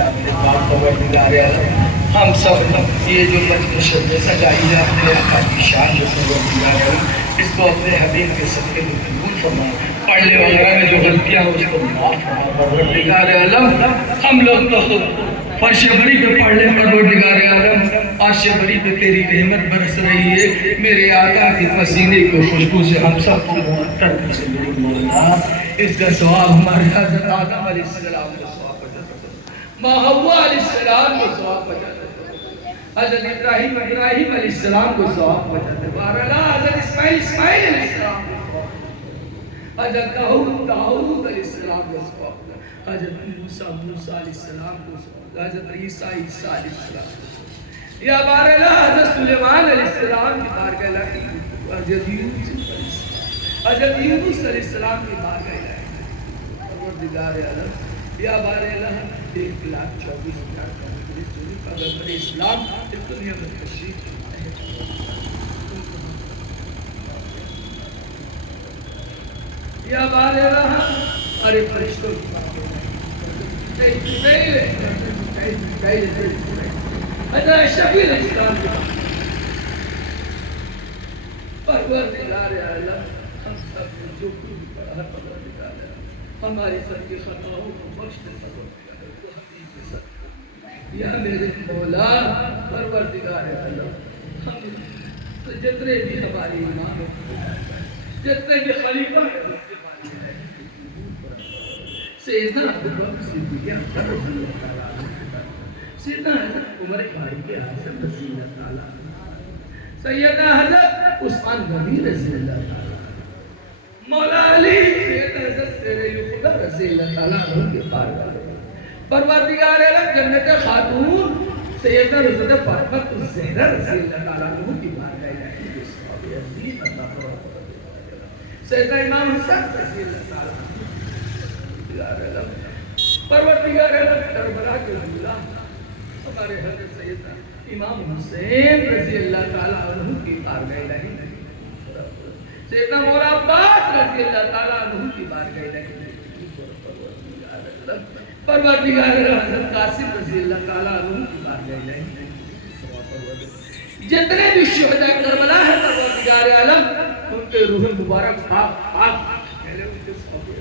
کیا میرے پاک پروردگار عالم ہم سب یہ جو مجلس سجائی ہے اپنے آقا کی شان جو پروردگار عالم اس کو اپنے حبیب کے صدقے میں قبول فرما، پڑھنے وغیرہ میں جو غلطیاں ہیں اس کو معاف فرما پروردگار عالم۔ ہم لوگ تو فرش بری پہ پڑھ لیں پروردگار عالم، عرش بری پہ تیری رحمت برس رہی ہے، میرے آقا کے پسینے کی خوشبو سے ہم سب کو معطر کر سے دور مولا، اس کا ثواب ہمارے حضرت آدم علیہ السلام کو ثواب پہنچا دو، ماں حوا علیہ السلام کو ثواب پہنچا دو، حضرت ابراہیم علیہ السلام کو ثواب پہنچا دو، بہرحال حضرت اسماعیل علیہ السلام کو ثواب پہنچا دو، حضرت داؤد علیہ السلام کو ثواب پہنچا دو، حضرت موسیٰ علیہ السلام کو ثواب پہنچا دو، حضرت عیسیٰ علیہ السلام کو، یا بہرحال حضرت سلیمان علیہ السلام کی بارگاہ لگی، حضرت یونس علیہ السلام کی بارگاہ لگی، پروردگار عالم یا بہرحال 1,24,000 کا پیغمبر اسلام اس دنیا میں تشریف یا بہرحال ارے فرشتوں کی حضرت شفیع علیہ السلام کی پروردگار عالم ہم سب نے جو کچھ پڑھا ہے پروردگار عالم ہماری سب کی خطاؤں کو بخش دے پروردگار تو حبیب کے ساتھ یا میرے مولا پروردگار عالم ہم جتنے بھی ہماری امام ہیں جتنے بھی خلیفہ ہیں سیدنا ابوبکر صدیق اکبر رضی اللہ تعالیٰ عنہ، سیدنا حضرت عمر فاروق اعظم رضی اللہ تعالیٰ عنہ، سیدنا حضرت عثمان غنی رضی اللہ تعالیٰ عنہ، مولا علی سیدنا حضرت سیر خدا رضی اللہ تعالیٰ عنہ کے بارگاہ پروردگار عالم جنت خاتون سیدنا حضرت فاطمہ الزہرا رضی اللہ تعالیٰ عنہ کی بارگاہ سیدنا امام حسن رضی اللہ تعالیٰ عنہ پروردگار عالم کربلا کے غلام ہمارے حضرت سیدنا امام حسین رضی اللہ تعالیٰ عنہ کی بارگاہ الہی سیدنا مولا عباس رضی اللہ تعالیٰ عنہ کی بارگاہ الہی پروردگار عالم حضرت قاسم رضی اللہ تعالیٰ عنہ کی بارگاہ الہی جتنے بھی شہداء کربلا ہے پروردگار عالم ان کے روح مبارک پاک پہلے ان کے صحابہ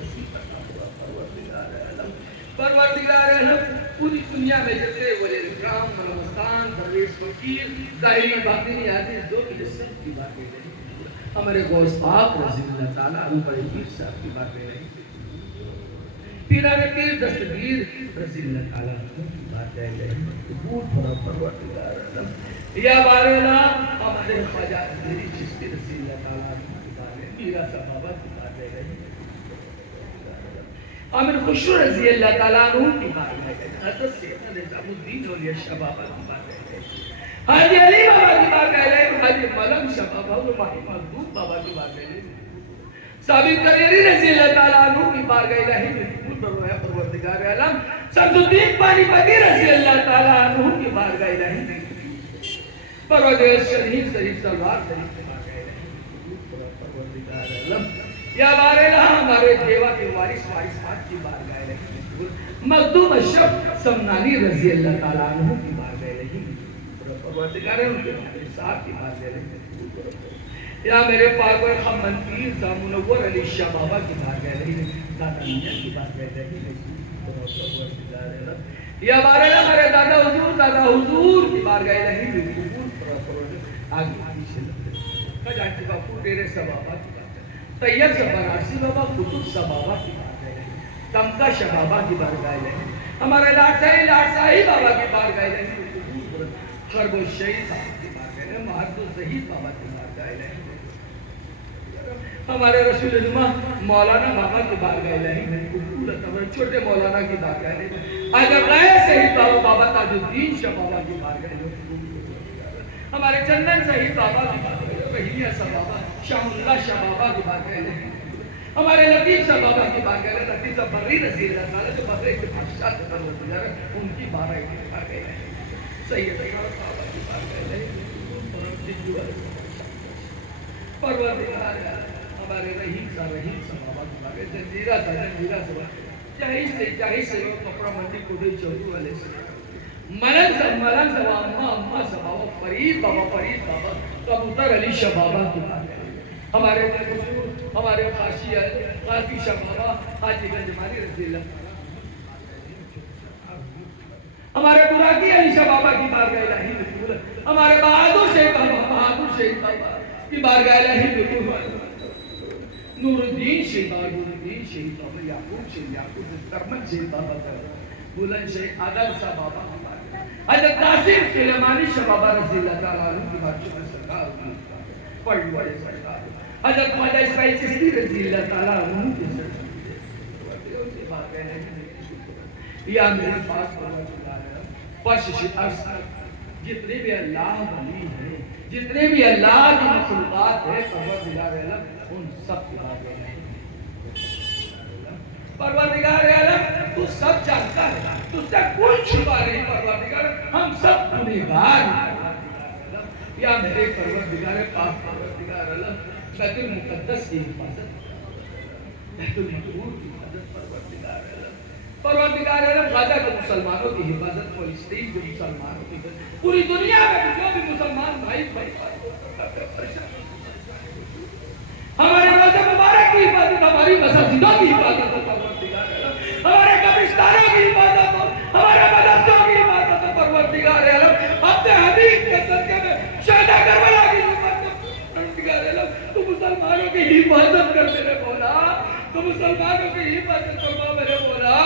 پروردگار عالم پوری دنیا میں جتنے ولی اکرام ملوستان درویش فقیر ظاہری باطنی عزیز جو بھی سب کی باتیں رہی ہمارے غوث پاک رضی اللہ تعالیٰ عنہ بڑے پیر صاحب کی باتیں رہی پیران پیر دستگیر رضی اللہ تعالیٰ عنہ کی باتیں رہی قبول پروردگار عالم یا بارنا ہمارے خواجہ میری چشتی رضی اللہ تعالیٰ عنہ کی باتیں میرا صحابہ کی باتیں رہی عامر خسرو رضی اللہ تعالیٰ عنہ کی بارگاہ حضرت سیدنا نظام الدین اولیاء شاہ بابا کی بارگاہ حاجی علی بابا کی بارگاہ حاجی ملک شاہ بابا و ماہی محبوب بابا کی بارگاہ ثابت کریری رضی اللہ تعالیٰ عنہ کی بارگاہ الہی میں قبول فرمائے پروردگار عالم شمس الدین پانی پتی رضی اللہ تعالیٰ عنہ کی بارگاہ الہی میں پروردگار شریف سلوار شریف کی بارگاہ الہی پروردگار عالم یا بارنا ہمارے دیوا کے وارث کی بارگاہ الہی مخدوم اشرف سمنانی رضی اللہ تعالیٰ عنہ کی بارگاہ الہی پروردگار ان کے والد صاحب کی بارگاہ الہی یا میرے پاک و خمن پیر صاحب منور علی شاہ بابا کی بارگاہ الہی دادا میاں کی بارگاہ الہی پروردگار یا بارنا ہمارے دادا حضور کی بارگاہ الہی آگے خجانتی باپو ڈیرے صاحب بابا کی طیب سے بنارسی بابا قطب صاحب بابا کی بارگاہ ہے تمکا شاہ بابا کی بارگاہ ہے ہمارے لاٹ شاہی بابا کی بارگاہ ہے خرب الشہید صاحب کی بارگاہ ہے محمد الزہید بابا کی بارگاہ ہے ہمارے رسول اللہ مولانا بابا کی بارگاہ ہے چھوٹے مولانا کی بارگاہ ہے اگر رائے شہید بابا بابا تاج الدین شاہ بابا کی بارگاہ ہے ہمارے چندن شہید بابا کی بارگاہ ہے رحیمیہ صاحب بابا شاہ اللہ شاہ بابا کی بارگاہ ہے ہمارے لطیف صاحب بابا کی بارگاہ ہے لطیف صاحب بری رضی اللہ تعالیٰ جو بغیر کے بادشاہ سے پروردگار ان کی بارگاہ ہے سید بابا کی بارگاہ ہے پروردگار ہمارے رحیم صاحب بابا کی بارگاہ ہے جنجیرہ صاحب جاہی سے وہ کپڑا منڈی کو دے چوری والے سے ملنگ سوا اماں سوا وہ فرید بابا کبوتر علی شاہ بابا کی بات ہے. ہمارے ہمارے قاضی شاہ بابا حاجی گنج مانی رضی اللہ، ہمارے براکی علی شاہ بابا کی بارگاہ الہی میں، ہمارے بہادر شیخ بابا کی بارگاہ الہی میں، نور الدین شیخ بابا یعقوب کرمن شیخ بابا بلند شیخ عادل شاہ بابا کی بارگاہ، حضرت قاسم سلیمانی شاہ بابا رضی اللہ تعالیٰ عنہ کی بارگاہ سرکار کی پڑھ بڑے سرکار، حضرت خواجہ اسماعیل چشتی رضی اللہ تعالیٰ عنہ کی بارگاہ یا میرے پاس پشش عرص جتنے بھی اللہ ولی ہیں، جتنے بھی اللہ کی مخلوقات ہیں، پروردگار عالم ان سب کے بارے میں پروردگار عالم تو سب جانتا ہے، تو سے کوئی چھپا نہیں پروردگار، ہم سب گنہگار ہیں. یا میرے پروردگار پاک پروردگار عالم بیت المقدس کی حفاظت، بیت المقدس کی حفاظت پروردگار عالم غزہ کے مسلمانوں کی حفاظت، فلسطین کے مسلمانوں کی حفاظت، پوری دنیا میں جو بھی مسلمان بھائی ہمارے روزہ مبارک کی حفاظت، ہماری مساجدوں کی حفاظت پروردگار عالم، ہمارے قبرستانوں کی حفاظت، ہمارے مدرسوں کی حفاظت پروردگار عالم، اپنے حبیب کے صدقے میں شہداء کربلا کی حفاظت پروردگار عالم، تو مسلمانوں کی حفاظت کر میرے مولا، تو مسلمانوں کی حفاظت فرما میرے مولا،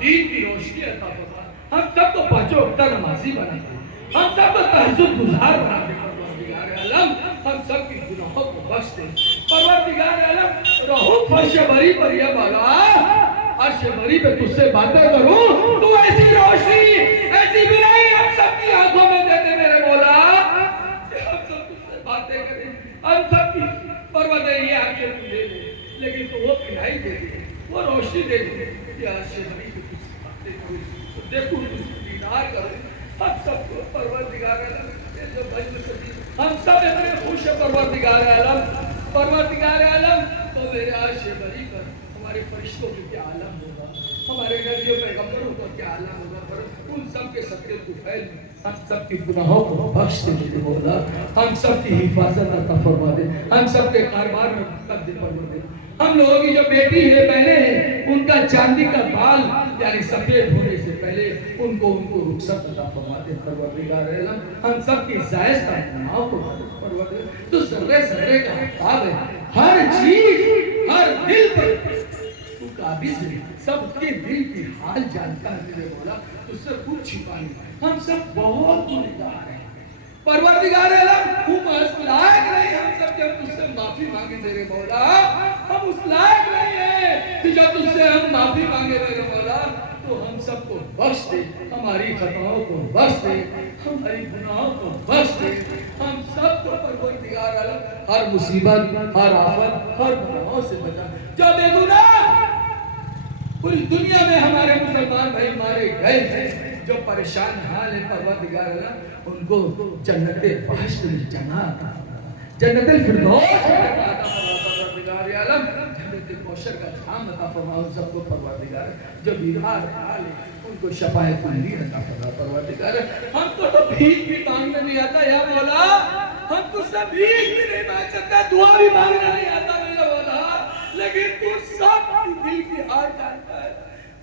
دین کی روشنی عطا فرما، ہم سب کو پانچوں وقت نمازی بنا دے، ہم سب کو تہجد گزار بنا دے پروردگار عالم، ہم سب کی گناہوں کو بخش دے پروردگار عالم. رہو فرش بری پر یا مولا، عرش بری پہ تجھ سے باتیں کروں، تو ایسی روشنی ایسی بنائی ہم سب کی آنکھوں میں دے دے میرے مولا، ہم سب تجھ سے باتیں کریں، ہم سب کی پروردگار یہ آنکھیں تو دے دے، لیکن تو وہ بنائی دے دے، وہ روشنی دے دے کہ عرش بری پہ تجھ سے باتیں کروں، دیکھو تجھ سے دیدار کروں. ہم سب کو پروردگار عالم جو مجلس ہم سب اتنے خوش ہیں پروردگار عالم، پروردگار عالم تو میرے عرش بری پر ہمارے فرشتوں کی کیا عالم ہوگا، ہمارے نبیوں پیغمبروں کا کیا عالم ہوگا، پر ان سب کے صدقے کو پھیل ہم سب کی گناہوں کو بخش دے میرے مولا، ہم سب کی حفاظت عطا فرما دے، ہم سب کے کاروبار میں برکت دے فرما دے. ہم لوگوں کی جو بیٹی ہے بہنیں ہیں ان کا چاندی کا بال یعنی سفید ہونے سے پہلے ان کو رخصت عطا فرما دے پروردگار عالم، ہم سب کی زائز کا گناہوں کو پروردگار، تو ذرے کا حساب ہے، ہر چیز ہر دل پر تو قابض ہے، سب کے دل کی حال جانتا ہے میرے مولا، تو سے کچھ چھپا نہیں، ہم سب بہت گنہگار ہیں پروردگار عالم، ہم اس لائق نہیں ہم سب جب تجھ سے معافی مانگے میرے مولا، ہم اس لائق نہیں ہیں کہ جب تجھ سے ہم معافی مانگے میرے مولا تو ہم سب کو بخش دے، ہماری خطاؤں کو بخش دے، ہماری گناہوں کو بخش دے، ہم سب کو پروردگار عالم ہر مصیبت، ہر آفت، ہر گناہوں سے بچا، جو بے گناہ پوری دنیا میں ہمارے مسلمان بھائی مارے گئے ہیں، جو پریشان حال ہے پروردگار عالم ان کو جنت بہشت الجنہ عطا فرما، جنت الفردوس عطا فرما پروردگار عالم، جنت کوثر کا جام عطا فرما ان سب کو پروردگار، جو بیمار حال ہے ان کو شفاء کلی عطا فرما پروردگار. ہم کو تو بھیک بھی مانگنا نہیں آتا یا مولا، ہم تو سے بھیک بھی نہیں مانگ سکتا، دعا بھی مانگنا نہیں آتا میرا مولا، لیکن تو سب کی دل کی حال جانتا ہے،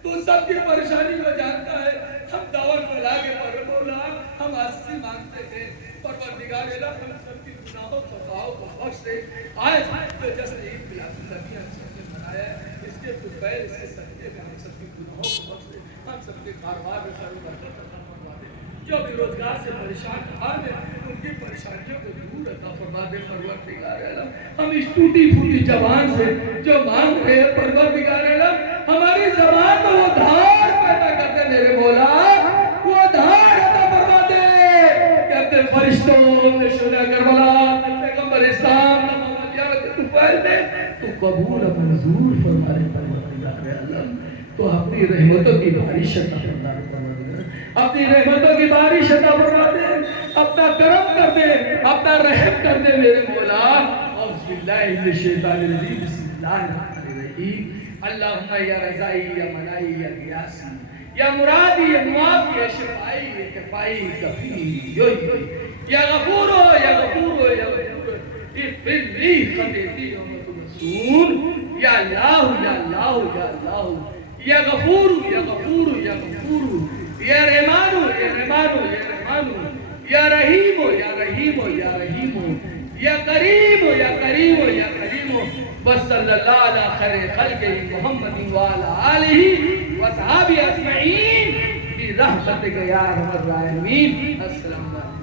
تو سب کی پریشانی کو جانتا ہے. ہم دعوت پھیلا کے پر مولا ہم عاجزی مانگتے تھے پروردگار عالم، ہم سب کی گناہوں خطاؤں کو بخش دے. آج جو جشن عید میلاد النبی ہم سب نے منایا ہے، اس کے دوپہر اس کے صدقے میں ہم سب کی گناہوں کو بخش دے، ہم سب کے کاروبار میں ساری برکت عطا فرما دے، جو بھی روزگار سے پریشان حال ہے ان کی پریشانیوں کو دور عطا فرما دے پروردگار عالم. ہم اس ٹوٹی پھوٹی زبان سے جو مانگ رہے ہیں پروردگار عالم، ہماری زبان میں وہ دھار پیدا کر دے میرے مولا، وہ دھار عطا فرما دے کہ اپنے فرشتوں نے شہداء کربلا پیغمبر اسلام تو پہل میں تو قبول منظور فرما دے پروردگار عالم. تو اپنی رحمتوں کی بارش عطا فرما دے پروردگار، اپنی رحمتوں کی بارش عطا فرما دے، اپنا کرم کر دے، اپنا رحم کر دے میرے مولا. اعوذ باللہ من الشیطان الرجیم، بسم اللہ الرحمن الرحیم. اللہم یا رضائی یا منائی یا غیاسی یا مرادی یا معافی یا شفائی یا کفائی کفی یا غفورو یا غفورو یا غفورو اغفر لی خطیتی امت رسول یا اللہ یا اللہ یا اللہ یا غفورو یا غفورو یا غفورو یا رحمانو یا رحمانو یا رحمانو یا رحیمو یا رحیمو یا رحیمو یا کریمو یا کریمو یا کریمو وصلی اللہ علی خیر خلق محمد وعلا آلہ وصحابہ اجمعین برحمتک یا ارحم الراحمین. السلام علیکم.